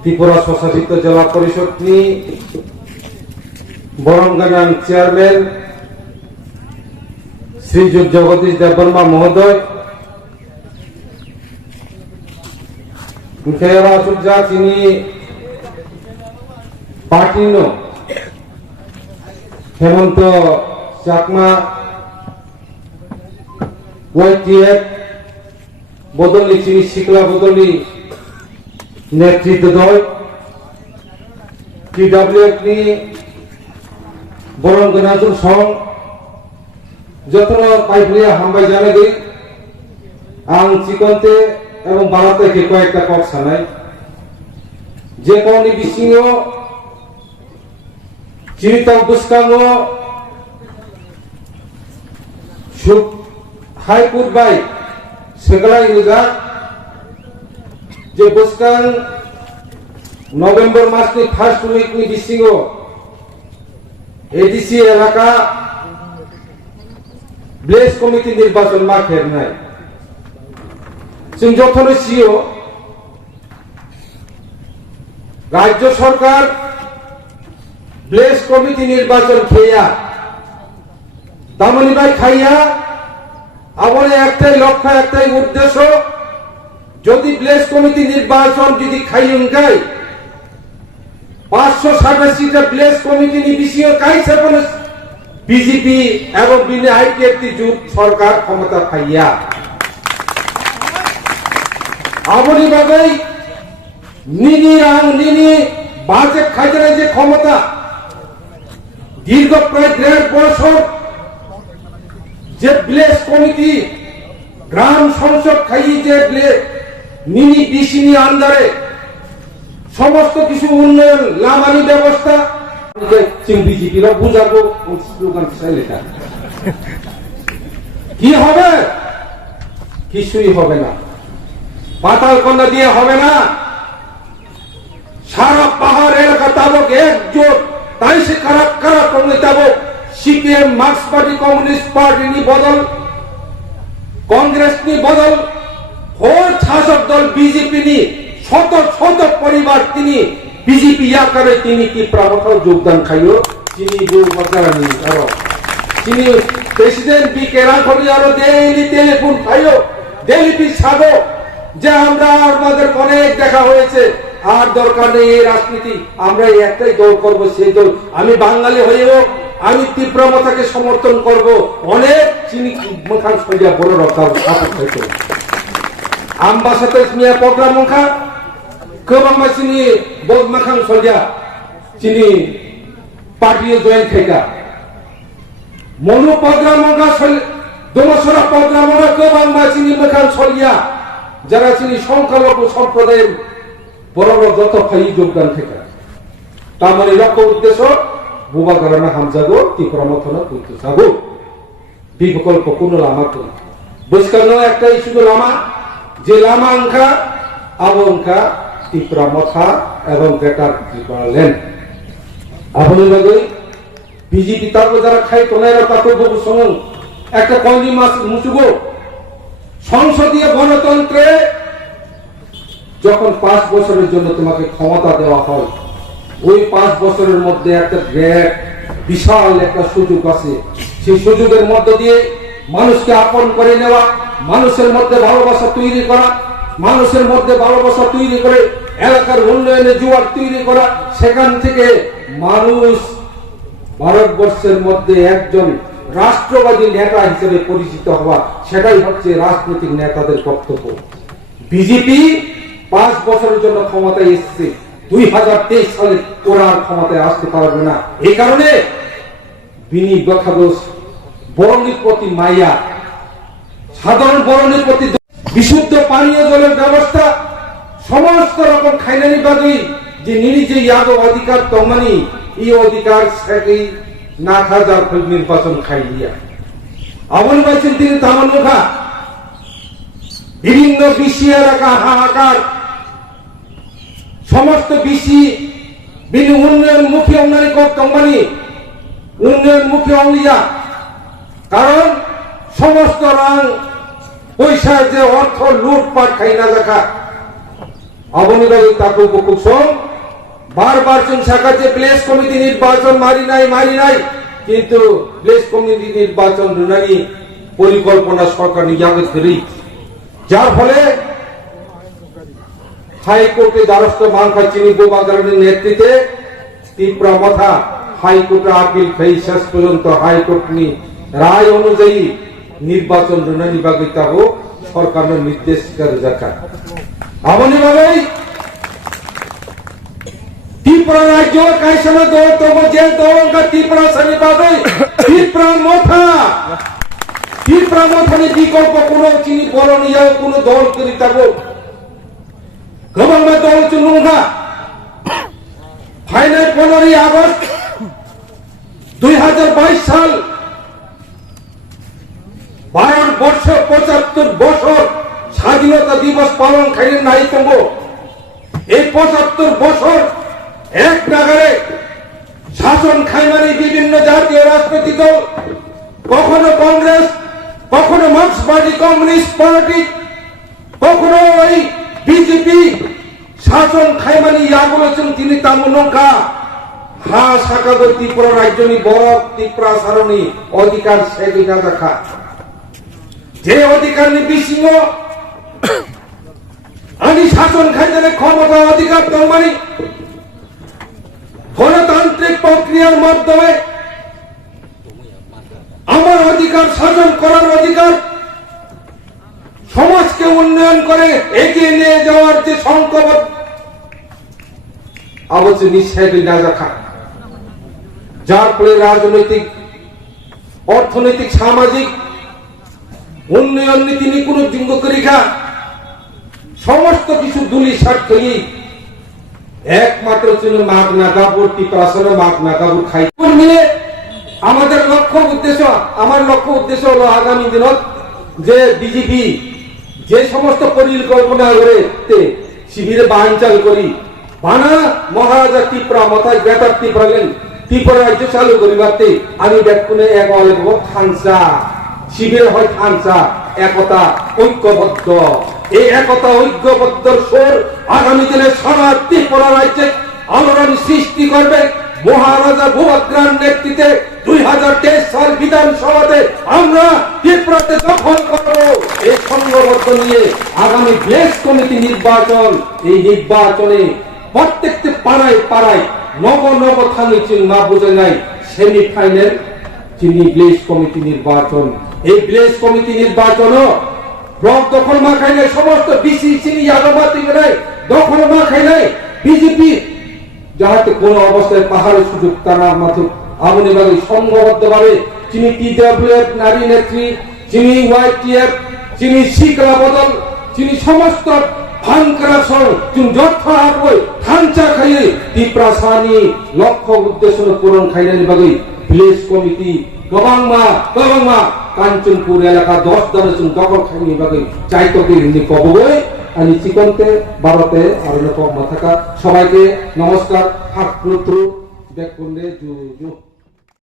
ত্রিপুরা স্বশাসিত জেলা পরিষদની বরঙ্গানান চেয়ারম্যান শ্রীযুত জগদীশ দেববর্মা মহোদয় মুখেরা সুজা চিনি পার্টিনো হেমন্ত চাকমা ওয়াইটিএফ বদলি চিনি শিকলা বদলি নেতৃত্ব দল টিডব্লিউএফ ni বরং গনাজুর সং যত্ন পাইফলিয়া হামবাই জানাগৈ आं चिकनते এবং বারাতে কে কয়েকটা কক সানাই যে কোনি বিসিङो চিরিতাव बुसकाङो सुख हाइकोर्ट बाय सेगलाय नुजा जे बुसकां नवेम्बर मासनि फार्स्ट उइकनि बिसिङो एडिसि एलाका ब्लेस कमिटि निर्वाचन मा खेरनाय जों जथनो सियो राज्य सरकार ब्लेस कमिटि निर्वाचन खेया तामनि बाय खाइया आबोने एकटाई लक्ष्य एकटाई उद्देश्य যদি ব্লেস কমিটি নির্বাচন যদি খাইঙ্গাই 587টা ব্লেস কমিটি নি বিসিও কাইছে বলে বিজেপি এবং বিনে আইটিএফটি জোট সরকার ক্ষমতা পাইয়া আমনি বাগৈ নিনি বাজে খাইজনে যে ক্ষমতা দীর্ঘ প্রায় 1.5 বছর যে ব্লেস কমিটি গ্রাম সংসদ খাইয়ে যে ব্লেস মিনি ডিসিনি আন্ডারে সমস্ত কিছু উন্নয়ন লামানি ব্যবস্থা চিং বিজেপিরা বুঝাবো স্লোগান চাইলেটা কি হবে কিছুই হবে না পাতাল কন্যা দিয়ে হবে না সারা পাহাড় এলাকা তাবক একজোট তাই সে খারাপ খারাপ কমে তাবক সিপিএম মার্ক্সবাদী কমিউনিস্ট পার্টি নি বদল कांग्रेस नि बदल होर शासक दल बीजेपी नि शत शत परिवार तिनी बीजेपी या करे तिनी की प्रमुख योगदान खाइयो तिनी गो बगानी आरो तिनी प्रेसिडेंट बी केरा खड़ी आरो डेली टेलीफोन खाइयो डेली पी ছাগো যে আমরা আমাদের অনেক দেখা হয়েছে আর দরকার নেই এই রাজনীতি আমরা একটাই দল করব সেই দল আমি বাঙালি হইও আমি তীব্রমতাকে সমর্থন করব অনেক চিনি মুখান সরিয়া বড় রক্ষা আপত হইতো আমবাসাতে মিয়া প্রোগ্রাম মুখা গোবাং মাসিনি বল মাখান সরিয়া চিনি পার্টি জয়েন খাইকা মনু প্রোগ্রাম মুখা দমসরা প্রোগ্রাম মুখা গোবাং মাসিনি মুখান সরিয়া যারা চিনি সংখ্যালঘু সম্প্রদায়ের বড় বড় যত খাই যোগদান খাইকা তার মানে লক্ষ্য উদ্দেশ্য বুবা গালানা হামজাগো তীব্রমথনা করতে যাবো বিকল্প কোন লামা করি বুঝকানো একটা শুধু লামা যে লামা অঙ্কা আবঙ্কা তীব্রমথা এবং গ্রেটার ত্রিপুরাল্যান্ড আপনি লাগই বিজেপি তারপর যারা খাই তোনাইরা তাকে বহু সময় একটা কয়নি মাস মুচুগো সংসদীয় গণতন্ত্রে যখন 5 বছরের জন্য তোমাকে ক্ষমতা দেওয়া হয় ওই 5 বছরের মধ্যে একটা গ্রেট বিশাল একটা সুযোগ আছে সেই সুযোগের মধ্য দিয়ে মানুষকে আপন করে নেওয়া মানুষের মধ্যে ভালোবাসা তৈরি করা মানুষের মধ্যে ভালোবাসা তৈরি করে এলাকার উন্নয়নে জোয়ার তৈরি করা সেখান থেকে মানুষ ভারতবর্ষের মধ্যে একজন রাষ্ট্রবাদী নেতা হিসেবে পরিচিত হওয়া সেটাই হচ্ছে রাজনৈতিক নেতাদের কর্তব্য বিজেপি 5 বছরের জন্য ক্ষমতায় এসেছে 2023 সালে ওরা ক্ষমতায় আসতে পারবে না এই কারণে বিনি বখাদোষ বরণীর প্রতি মাইয়া সাধারণ বরণীর প্রতি বিশুদ্ধ পানীয় জলের ব্যবস্থা সমস্ত রকম খাইনানি বাদী যে নিজে ইয়াদ অধিকার তমানি এই অধিকার সেই না খাজার নির্বাচন খাইলিয়া আমল বাইছেন তিনি তামান মুখা বিভিন্ন বিসি এলাকা হাহাকার সমস্ত বিসি বিনি উন্নয়নমুখী অঙ্গনারী কোম্পানি উন্নয়নমুখী অঙ্গিয়া কারণ সমস্ত রং পয়সা যে অর্থ লুটপাট খাই না দেখা অবনিবাগী তাকে উপকুসম বারবার চুন শাখা যে প্লেস কমিটি নির্বাচন মারি নাই কিন্তু প্লেস কমিটি নির্বাচন রুনানি পরিকল্পনা সরকার নিয়ামত করি যার ফলে হাইকোর্টে দ্বারস্থ মানখা চিনি বোবাগারের নেতৃত্বে ত্রিপুরা মথা হাইকোর্টে আপিল খাই শেষ পর্যন্ত হাইকোর্ট নি রায় অনুযায়ী নির্বাচন রুনানি বাগি তাকে সরকারের নির্দেশ করে দেখা এমনইভাবে ত্রিপুরা রাজ্য কাইসনা দল তব যে দলকা ত্রিপুরা সানিবাদে ত্রিপুরা মথানি বিকল্প কোন চিনি বড় নিয়ে কোন দল করি তাবো গভর্নমেন্ট দল চুনুঙ্গা ফাইনাল 15 আগস্ট 2022 সাল 12 বছর 75 বছর স্বাধীনতা দিবস পালন খাইলেন নাই তঙ্গ এই 75 বছর এক নাগারে শাসন খাইমানি বিভিন্ন জাতীয় রাজনৈতিক দল কখনো কংগ্রেস কখনো মার্ক্সবাদী কমিউনিস্ট পার্টি কখনো ওই বিজেপি শাসন খাইমানি ইয়া বলেছেন তিনি তামুনকা হা শাখাগর ত্রিপুরা রাজ্যনি বড় ত্রিপুরা সারণী অধিকার সেদিনা দেখা যে অধিকার নিবিসিং আমি শাসন খাইতে ক্ষমতা অধিকার দলমানি গণতান্ত্রিক প্রক্রিয়ার মাধ্যমে আমার অধিকার শাসন করার অধিকার সমাজকে উন্নয়ন করে এগিয়ে নিয়ে যাওয়ার যে সংকল্প অবশ্যই নিশ্চয় না রাখা যার ফলে রাজনৈতিক অর্থনৈতিক সামাজিক উন্নয়ন নীতি নিকুণ যুঙ্গ করিখা সমস্ত কিছু দুলি স্বার্থই একমাত্র ছিল মাঘ নাগাপুর ত্রিপুরা মাঘ নাগাপুর খাই মিলে আমাদের লক্ষ্য উদ্দেশ্য আমার লক্ষ্য উদ্দেশ্য হলো আগামী দিনত যে বিজেপি যে সমস্ত পরিকল্পনা করে শিবিরে বাঞ্চাল করি বানা মহারাজা ত্রিপুরা মাথায় গ্রেটার ত্রিপুরা রাজ্য চালু করিবাতে আমি দেখুনে এক অলেখ থানসা শিবিরে হয় থানসা একতা ঐক্যবদ্ধ এই একতা ঐক্যবদ্ধর স্বর আগামী দিনে সারা ত্রিপুরা রাজ্যে আলোড়ন সৃষ্টি করবে মহারাজা ভূভাগ্রার নেতৃত্বে 2023 সাল বিধানসভাতে আমরা ত্রিপুরাতে দখল করব এই সংঘবদ্ধ নিয়ে আগামী প্লেস কমিটি নির্বাচন এই নির্বাচনে প্রত্যেকটি পাড়ায় নব থানি চিহ্ন না বুঝে নাই সেমিফাইনাল চিনি প্লেস কমিটি নির্বাচন এই প্লেস কমিটি নির্বাচন ব্লক দখল মা খাই নাই সমস্ত বিসি চিনি আগামাতি নাই দখল মা খাই নাই বিজেপি যাহাতে কোন অবস্থায় পাহাড়ের সুযোগ তারা মাত্র আমনিবাগী সংঘবদ্ধ ভাবে চিনি টিডব্লিউএফ নারী নেত্রী চিনি ওয়াইটিএফ চিনি শিকলা বদল চিনি সমস্ত ভাঙ্করা সং চুন যথা আপই থানচা খাইয়ে ত্রিপুরা সানি লক্ষ্য উদ্দেশ্য পূরণ খাইনানি বাগৈ ভিলেজ কমিটি গবাংমা কাঞ্চনপুর এলাকা 10 দরে চুন দখল খাইনি বাগৈ চাইতকে হিন্দি কবগৈ আমি চিকনতে ভারতে আর থাকা সবাইকে নমস্কার হাত দেখুন